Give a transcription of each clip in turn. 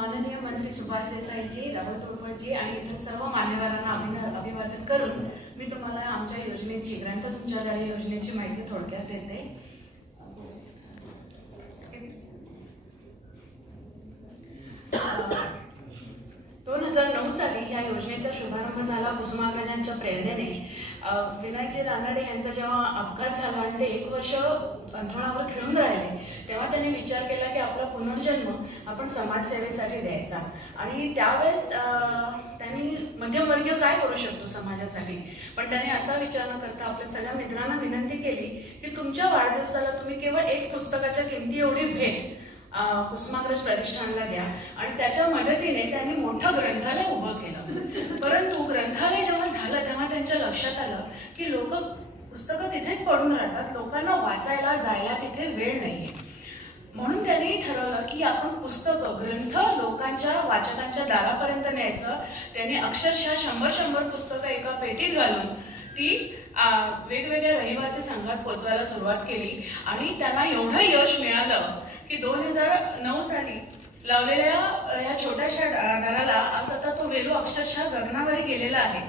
माननीय मंत्री सुभाष देसाईजी, राहुल टोळकरजी आणि इतर सर्व मान्यवरांना अभिवादन करून मी तुम्हाला आमच्या योजनेची ग्रंथ तुमच्या दारी योजनेची माहिती थोडक्यात देते. 2009 साली या योजनेचा शुभारंभ झाला. कुसुमाग्रजांच्या प्रेरणेने विनायकजी रानडे यांचा जेव्हा अपघात झाला आणि ते 1 वर्ष अंथरुणावर खिळून राहिले, तेव्हा त्यांनी विचार केला की आपला पुनर्जन्म आपण समाजसेवेसाठी द्यायचा. आणि त्यावेळेस त्यांनी मध्यमवर्गीय काय करू शकतो समाजासाठी, पण त्यांनी असा विचार न करता आपल्या सगळ्या मित्रांना विनंती केली की तुमच्या वाढदिवसाला तुम्ही केवळ एक पुस्तकाच्या किमती एवढी भेट कुसुमाग्रज प्रतिष्ठानला द्या. आणि त्याच्या मदतीने त्यांनी मोठं ग्रंथालय उभं केलं. परंतु ग्रंथालय जेव्हा झालं तेव्हा त्यांच्या लक्षात आलं की लोक पुस्तकं तिथेच पडून राहतात, लोकांना वाचायला जायला तिथे वेळ नाहीये. म्हणून त्यांनी ठरवलं की आपण पुस्तकं ग्रंथ लोकांच्या वाचकांच्या दारापर्यंत न्यायचं. त्यांनी अक्षरशः 100 पुस्तकं एका पेटीत घालून ती वेगवेगळ्या रहिवासी संघात पोहोचवायला सुरुवात केली. आणि त्यांना एवढं यश मिळालं की 2009 साली लावलेल्या या छोट्याशा दाराला आज आता तो वेलू अक्षरशः गगनावरी गेलेला आहे.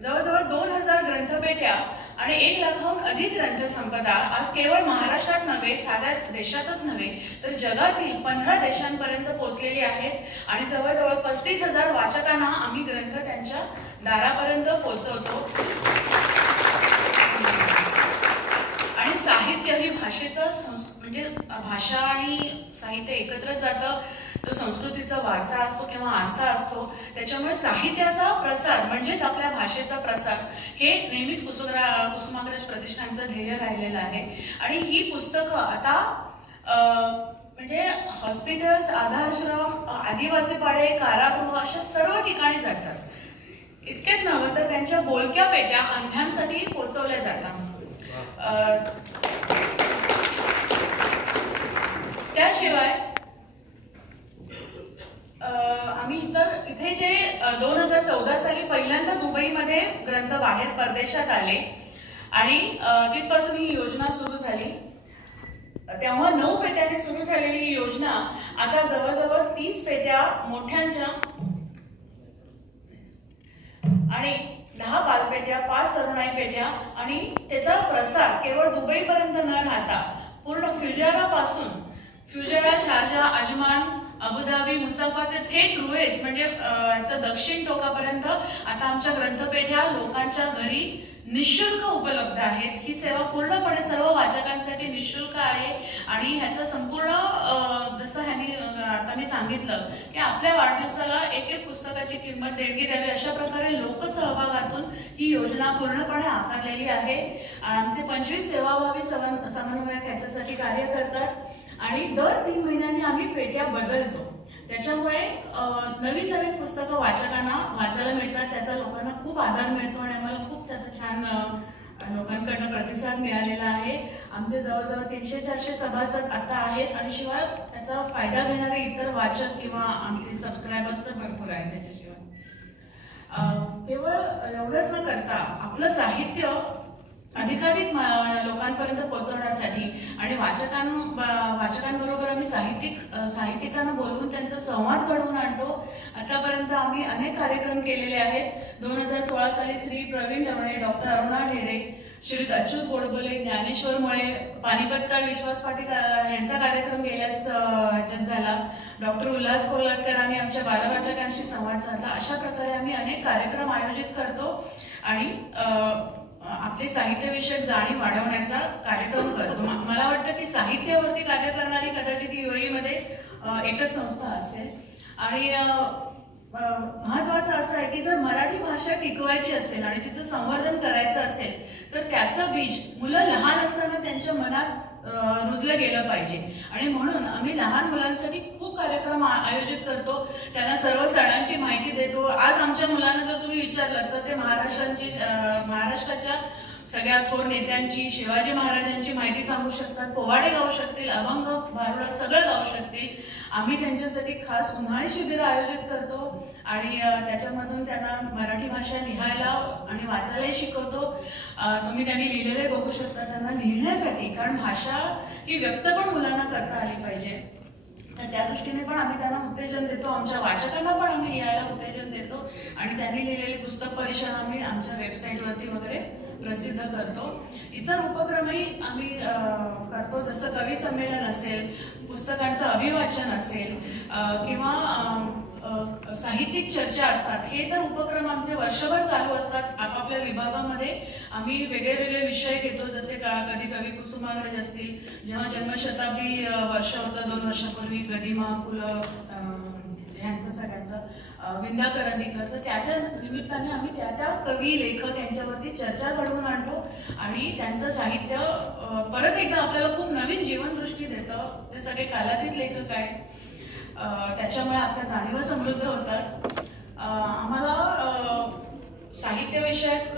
जवळजवळ 2000 ग्रंथपेट्या आणि 1 लाखाहून अधिक ग्रंथसंपदा आज केवळ महाराष्ट्रात नव्हे, साऱ्या देशातच नव्हे तर जगातील 15 देशांपर्यंत पोहोचलेली आहेत. आणि जवळजवळ 35,000 वाचकांना आम्ही ग्रंथ त्यांच्या दारापर्यंत पोहोचवतो. आणि साहित्य ही भाषेचं म्हणजे भाषा आणि साहित्य एकत्रच जातं. तो संस्कृतीचा वारसा असतो किंवा आरसा असतो. त्याच्यामुळे साहित्याचा प्रसार म्हणजेच आपल्या भाषेचा प्रसार हे नेहमीच कुसुमाग्रज प्रतिष्ठानचं ध्येय राहिलेलं आहे. आणि ही पुस्तकं आता म्हणजे हॉस्पिटल्स, आधारश्रम, आदिवासी पाडे, कारागृह अशा सर्व ठिकाणी जातात. इतकेच नव्हे तर त्यांच्या बोलक्या पेट्या अंधांसाठी पोहोचवल्या जातात. त्याशिवाय आम्ही इथे जे 2014 साली पहिल्यांदा दुबईमध्ये ग्रंथ बाहेर परदेशात आले आणि तिथपासून ही योजना सुरू झाली. तेव्हा 9 पेट्याने सुरू झालेली ही योजना आता जवळजवळ 30 पेट्या मोठ्यांच्या आणि 10 बालपेट्या, 5 तरुणाई पेट्या आणि त्याचा प्रसार केवळ दुबईपर्यंत न राहता पूर्ण फ्युजारा, शारजा, अजमान, अबुधाबी, मुसाफा ते थेट रुएस म्हणजे याचा दक्षिण टोकापर्यंत आता आमच्या ग्रंथपेठ्या लोकांच्या घरी निशुल्क उपलब्ध आहेत. ही सेवा पूर्णपणे सर्व वाचकांसाठी निशुल्क आहे. आणि ह्याचं संपूर्ण जसं ह्यांनी आता मी सांगितलं की आपल्या वाढदिवसाला एक पुस्तकाची किंमत देणगी द्यावी, अशा प्रकारे लोकसहभागातून ही योजना पूर्णपणे आकारलेली आहे. आमचे 25 सेवाभावी समन्वयक याच्यासाठी कार्य करतात. आणि दर 3 महिन्यांनी आम्ही पेट्या बदलतो. त्याच्यामुळे नवीन पुस्तकं वाचकांना वाचायला मिळतात. त्याचा लोकांना खूप आधार मिळतो आणि आम्हाला खूप छान लोकांकडनं प्रतिसाद मिळालेला आहे. आमचे जवळजवळ 300-400 सभासद आता आहेत आणि शिवाय त्याचा फायदा घेणारे इतर वाचक किंवा आमचे सबस्क्रायबर्स तर भरपूर आहेत. त्याच्याशिवाय केवळ एवढंच न करता आपलं साहित्य अधिकाधिक लोकांपर्यंत पोहोचवण्यासाठी आणि वाचकांबरोबर आम्ही साहित्यिकांना बोलवून त्यांचा संवाद घडवून आणतो. आतापर्यंत आम्ही अनेक कार्यक्रम केलेले आहेत. 2016 साली श्री प्रवीण ढवणे, डॉक्टर अरुणा ढेरे, श्री अच्युत गोडबोले, ज्ञानेश्वर मुळे, पानिपत का विश्वास पाटील यांचा कार्यक्रम गेल्याच ह्याच्यात झाला. डॉक्टर उल्हास कोल्हटकर आणि आमच्या बालवाचकांशी संवाद साधला. अशा प्रकारे आम्ही अनेक कार्यक्रम आयोजित करतो आणि आपले साहित्यविषयक जाणीव वाढवण्याचा कार्यक्रम करतो. मला वाटतं की साहित्यावरती कार्य करणारी कदाचित युएईमध्ये एकच संस्था असेल. आणि महत्वाचं असं आहे की जर मराठी भाषा टिकवायची असेल आणि तिचं संवर्धन करायचं असेल तर त्याचं बीज मुलं लहान असताना त्यांच्या मनात रुजलं गेलं पाहिजे. आणि म्हणून आम्ही लहान मुलांसाठी खूप कार्यक्रम आयोजित करतो. त्यांना सर्व सणांची माहिती देतो. आज आमच्या मुलांना जर तुम्ही विचारलं तर ते महाराष्ट्राच्या सगळ्या थोर नेत्यांची, शिवाजी महाराजांची माहिती सांगू शकतात, पोवाडे गाऊ शकतील, अभंग, भारुड सगळं गाऊ शकतील. आम्ही त्यांच्यासाठी खास उन्हाळी शिबिर आयोजित करतो आणि त्याच्यामधून त्यांना मराठी भाषा लिहायला आणि वाचायलाही शिकवतो. तुम्ही त्यांनी लिहिलेले बघू शकता. त्यांना लिहिण्यासाठी, कारण भाषा ही व्यक्त पण मुलांना करता आली पाहिजे. तर त्या दृष्टीने पण आम्ही त्यांना उत्तेजन देतो, आमच्या वाचकांना पण आम्ही लिहायला उत्तेजन देतो आणि त्यांनी लिहिलेली पुस्तक परिषद आम्ही आमच्या वेबसाईटवरती वगैरे प्रसिद्ध करतो. इतर उपक्रमही आम्ही करतो, जसं कवी संमेलन असेल, पुस्तकांचं अभिवाचन असेल किंवा साहित्यिक चर्चा असतात. हे तर उपक्रम आमचे वर्षभर चालू असतात. आपापल्या विभागामध्ये आम्ही वेगळे वेगळे विषय घेतो, जसे कधी कवी कुसुमाग्रज असतील, जेव्हा जन्मशताब्दी वर्ष होतं 2 वर्षापूर्वी, गदिमा, पुलं यांचं सगळ्यांचं, विंदा करंदीकर, तर त्या निमित्ताने आम्ही त्या कवी लेखक यांच्यावरती चर्चा घडवून आणतो आणि त्यांचं साहित्य परत एकदा आपल्याला खूप नवीन जीवनदृष्टी देतं. ते सगळे कालातीत लेखक आहेत, त्याच्यामुळे आपल्या जाणीवा समृद्ध होतात. आम्हाला साहित्यविषयक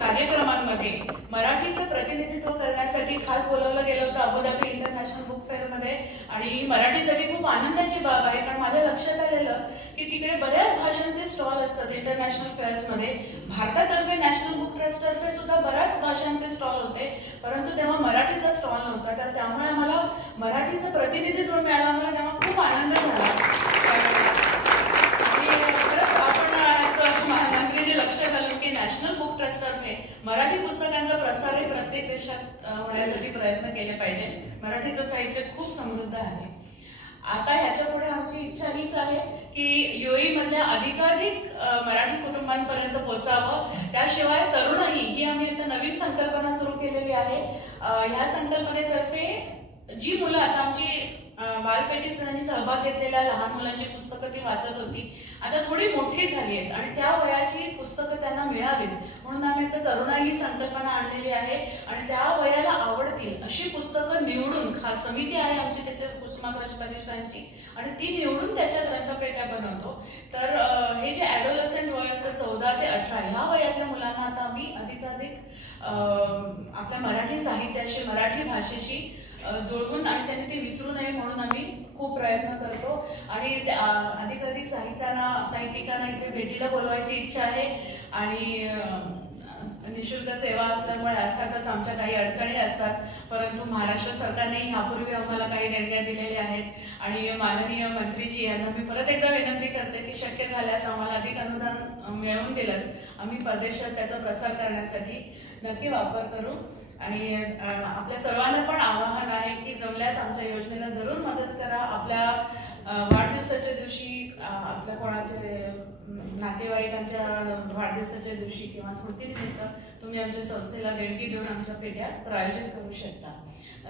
कार्यक्रमांमध्ये मराठीचं प्रतिनिधित्व करण्यासाठी खास बोलावलं गेलं होतं अबुधाबी इंटरनॅशनल बुक फेअरमध्ये, आणि मराठीसाठी खूप आनंदाची बाब आहे, कारण माझ्या लक्षात आलेलं की तिकडे बऱ्याच भाषांचे स्टॉल असतात इंटरनॅशनल फेअर्समध्ये. भारतातर्फे नॅशनल बुक ट्रस्टतर्फे सुद्धा बऱ्याच भाषांचे स्टॉल होते, परंतु तेव्हा मराठीचा स्टॉल नव्हता. तर त्यामुळे आम्हाला मराठीचं प्रतिनिधित्व मिळालं, आम्हाला तेव्हा खूप आनंद झाला. लक्ष घालून की नॅशनल बुक ट्रस्टतर्फे मराठी पुस्तकांचा प्रसारही प्रत्येक देशात होण्यासाठी प्रयत्न केले पाहिजे. मराठीचं साहित्य खूप समृद्ध आहे. आता ह्याच्या पुढे आमची इच्छा हीच आहे की युएई मधल्या अधिकाधिक मराठी कुटुंबांपर्यंत पोहोचावं. त्याशिवाय तरुणाई ही आम्ही आता नवीन संकल्पना सुरू केलेली आहे. ह्या संकल्पनेतर्फे जी मुलं आता आमची बालपेठीत त्यांनी सहभाग घेतलेल्या लहान मुलांची पुस्तकं ती वाचत होती, आता थोडी मोठी झाली आहेत आणि त्या वयाची पुस्तकं त्यांना मिळावीत म्हणून आम्ही आता तरुणाई ही संकल्पना आणलेली आहे आणि त्या वयाला आवडतील अशी पुस्तकं निवडून, खास समिती आहे आमची त्याच्या कुसुमाग्रज प्रतिष्ठानची, आणि ती निवडून त्याच्या ग्रंथपेट्या बनवतो. तर हे जे ॲडोलसंट वय असतं 14 ते 18 ह्या वयातल्या मुलांना आता आम्ही अधिकाधिक आपल्या मराठी साहित्याशी, मराठी भाषेशी जुळवून आणि त्यांनी ते विसरू नये म्हणून आम्ही खूप प्रयत्न करतो. आणि अधिकाधिक साहित्यिकांना इथे भेटीला बोलवायची इच्छा आहे. आणि निःशुल्क सेवा असल्यामुळे अर्थातच आमच्या काही अडचणी असतात, परंतु महाराष्ट्र सरकारने यापूर्वी आम्हाला काही देणग्या दिलेल्या आहेत आणि माननीय मंत्रीजी यांना मी परत एकदा विनंती करते की शक्य झाल्यास आम्हाला अधिक अनुदान मिळवून दिलंच आम्ही परदेशात त्याचा प्रसार करण्यासाठी नक्की वापर करू. आणि आपल्या सर्वांना पण आवाहन आहे की जमल्यास आमच्या योजनेला जरूर मदत करा. आपल्या वाढदिवसाच्या दिवशी, आपल्या कोणाचे नातेवाईकांच्या वाढदिवसाच्या दिवशी किंवा स्मृतीनिमित्त तुम्ही आमच्या संस्थेला देणगी देऊन आमच्या पेट्या प्रायोजित करू शकता.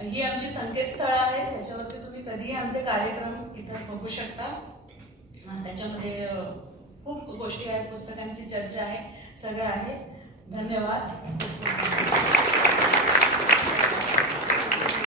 ही आमची संकेतस्थळ आहे, त्याच्यावरती तुम्ही कधीही आमचे कार्यक्रम इथं बघू शकता. त्याच्यामध्ये खूप गोष्टी आहेत, पुस्तकांची चर्चा आहे, सगळं आहे. धन्यवाद.